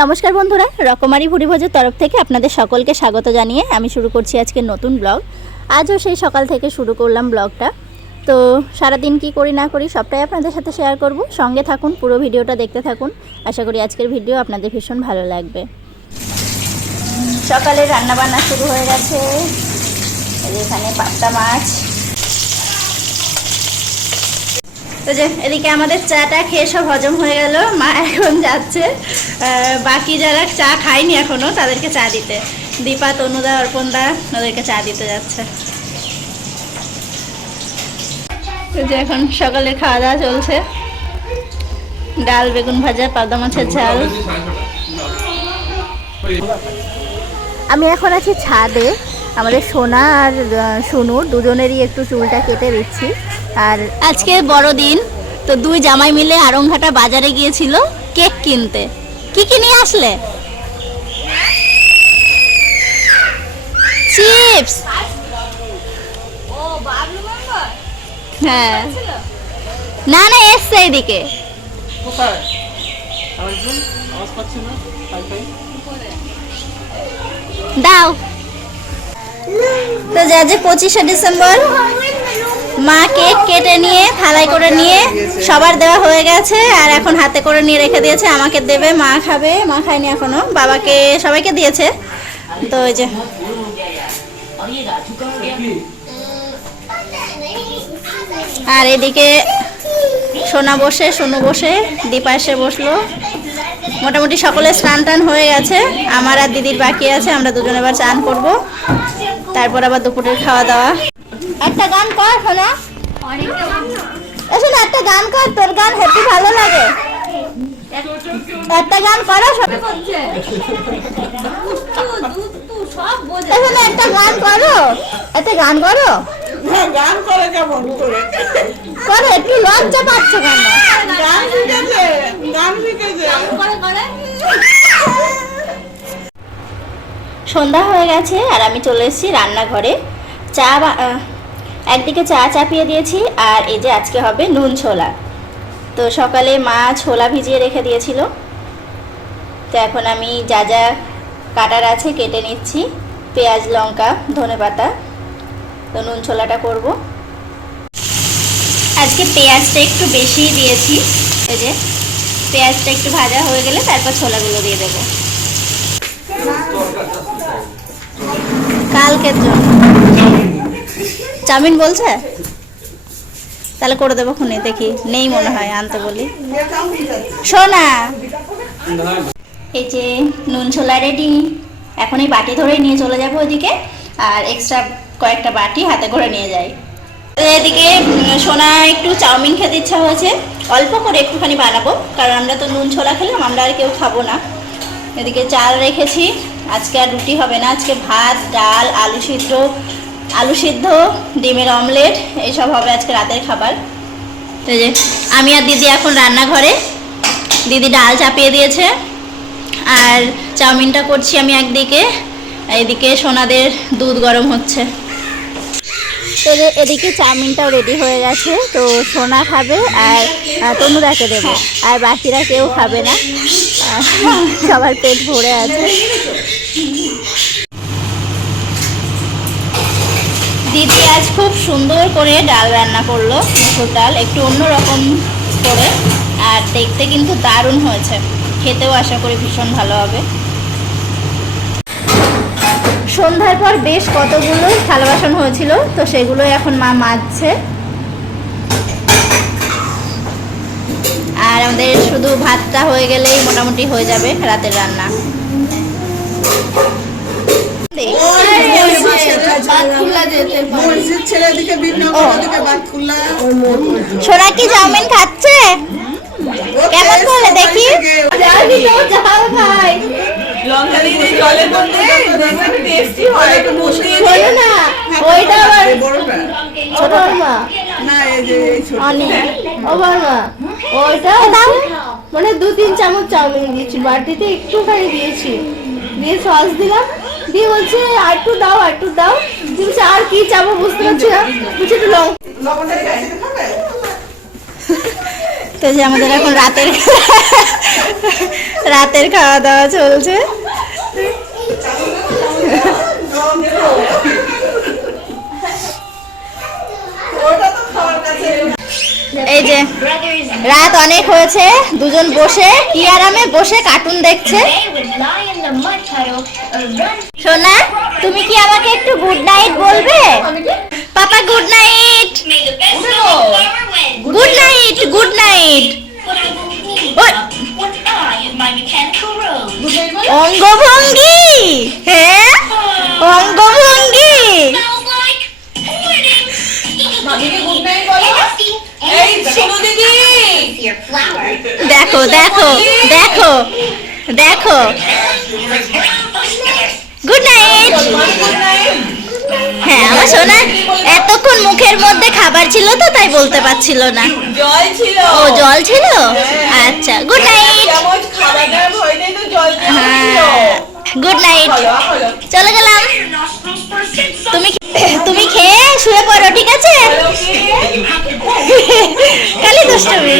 নমস্কার বন্ধুরা, রকমারি ভুরিভোজের তরফ থেকে আপনাদের সকলকে স্বাগত জানিয়ে আমি শুরু করছি আজকে নতুন ব্লগ। আজও সেই সকাল থেকে শুরু করলাম ব্লগটা। তো সারাদিন কি করি না করি সবটাই আপনাদের সাথে শেয়ার করব। সঙ্গে থাকুন, পুরো ভিডিওটা দেখতে থাকুন। আশা করি আজকের ভিডিও আপনাদের ভীষণ ভালো লাগবে। সকালে রান্নাবান্না শুরু হয়ে গেছে। এখানে পাবদা মাছ। তো যে এদিকে আমাদের চাটা খেয়ে সব হজম হয়ে গেল। মা এখন যাচ্ছে বাকি যারা চা খায়নি এখনো তাদেরকে চা দিতে। দীপা, তনুদা, অর্পণদা ওদেরকে চা দিতে যাচ্ছে। তো যে এখন সকালে খাওয়া দাওয়া চলছে। ডাল, বেগুন ভাজা, পাবদা মাছের ঝাল। আমি এখন আছি ছাদে। আমাদের সোনা আর সুনুর দুজনেরই একটু চুলটা কেটে দিচ্ছি। আর আজকে বড়দিন, তো দুই জামাই মিলে আরংঘাটা বাজারে গিয়েছিল কেক কিনতে। কি কি নিয়ে আসলে? চিপস। হ্যাঁ, না না এসছে এদিকে। দাও। তো যা যে 25শে ডিসেম্বর মা কেক কেটে নিয়ে থালায় করে নিয়ে সবার দেওয়া হয়ে গেছে। আর এখন হাতে করে নিয়ে রেখে দিয়েছে, আমাকে দেবে, মা খাবে। মা খায়নি এখনো, বাবাকে, সবাইকে দিয়েছে। তো ওই যে আর এদিকে সোনা বসে, সোনু বসে, দীপা এসে বসলো। মোটামুটি সকলে স্নান টান হয়ে গেছে। আমার আর দিদির বাকি আছে, আমরা দুজনে এবার চান করব, তারপর আবার দুপুরের খাওয়া দাওয়া। একটা গান কর সোনা, শোনা একটা গান কর, তোর গান হেপি ভালো লাগে। একটা গান করো, একটা গান করো, একটা গান করো। গান করে কেমন করে করে একটু লজ্জা পাচ্ছ কেন? গান শিখেছে, গান শিখেছে। সন্ধ্যা হয়ে গেছে আর আমি চলে এসেছি রান্নাঘরে। একদিকে চা চাপিয়ে দিয়েছি, আর এই যে আজকে হবে নুন ছোলা। তো সকালে মা ছোলা ভিজিয়ে রেখে দিয়েছিল। তো এখন আমি যা যা কাটার আছে কেটে নিচ্ছি, পেঁয়াজ, লঙ্কা, ধনেপাতা। তো নুন ছোলাটা করব। আজকে পেঁয়াজটা একটু বেশি দিয়েছি। এই যে পেঁয়াজটা একটু ভাজা হয়ে গেলে তারপর ছোলাগুলো দিয়ে দেব কালকের জন্য। চাউমিন বলছে, তাহলে করে দেবো খুনে। দেখি, নেই মনে হয়, আনতে বলি। শোনা, এই যে নুন ছোলা রেডি। এখন এই বাটি ধরেই নিয়ে চলে যাবো ওইদিকে, আর এক্সট্রা কয়েকটা বাটি হাতে করে নিয়ে যাই। এদিকে সোনা একটু চাউমিন খেতে ইচ্ছা হয়েছে, অল্প করে একটুখানি বানাবো, কারণ আমরা তো নুন ছোলা খেলাম, আমরা আর কেউ খাবো না। এদিকে চাল রেখেছি, আজকে আর রুটি হবে না, আজকে ভাত, ডাল, আলু সিদ্ধ, ডিমের অমলেট এইসব হবে আজকে রাতের খাবার। তো যে আমি আর দিদি এখন রান্নাঘরে। দিদি ডাল চাপিয়ে দিয়েছে আর চাউমিনটা করছি আমি একদিকে, এইদিকে সোনাদের দুধ গরম হচ্ছে। তো এদিকে চাউমিনটাও রেডি হয়ে গেছে। তো সোনা খাবে আর তনুদাকে দেবো, আর বাকিরা কেউ খাবে না, সবার পেট ভরে আছে। দিদি আজ খুব সুন্দর করে ডাল রান্না করলো, মুসুর ডাল, একটু অন্যরকম করে, আর দেখতে কিন্তু দারুণ হয়েছে। খেতেও আশা করি ভীষণ ভালো হবে। সন্ধ্যার পর বেশ কতগুলো থালা বাসন হয়েছিল, তো সেগুলো এখন মা মাজছে। আর আমাদের শুধু ভাতটা হয়ে গেলেই মোটামুটি হয়ে যাবে রাতের রান্না। সোনা কি চাউমিন খাচ্ছে? কেমন করে দেখি। মানে 2-3 চামচ চাউমিন দিয়েছি, বাটিতে একটুখানি দিয়েছি, দিয়ে সস দিলাম, দিয়ে বলছে আর একটু দাও, আর কি চাবো বুঝতে পারছি না, কিছু একটু লবণ তো যে আমাদের এখন রাতের খাওয়া দাওয়া চলছে। এই যে রাত অনেক হয়েছে, দুজন বসে কি আরামে বসে কার্টুন দেখছে। সোনা, তুমি কি আমাকে একটু গুড নাইট বলবে? পাপা good night. Good night, good night. অঙ্গভঙ্গি, হ্যাঁ অঙ্গভঙ্গি। দেখো দেখো দেখো দেখো, গুড নাইট। হ্যাঁ আমার সোনা এতক্ষণ মুখের মধ্যে খাবার ছিল তো তাই বলতে পারছিল না। জল ছিল। ও জল ছিল, আচ্ছা গুড নাইট। হ্যাঁ গুড নাইট, চলে গেলাম। তুমি খেয়ে শুয়ে পড়ো, ঠিক আছে? খালি দুষ্টুমি।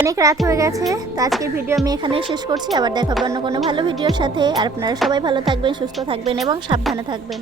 অনেক রাত হয়ে গেছে, তো আজকের ভিডিও আমি এখানেই শেষ করছি। আবার দেখাবো অন্য কোনো ভালো ভিডিওর সাথে। আর আপনারা সবাই ভালো থাকবেন, সুস্থ থাকবেন এবং সাবধানে থাকবেন।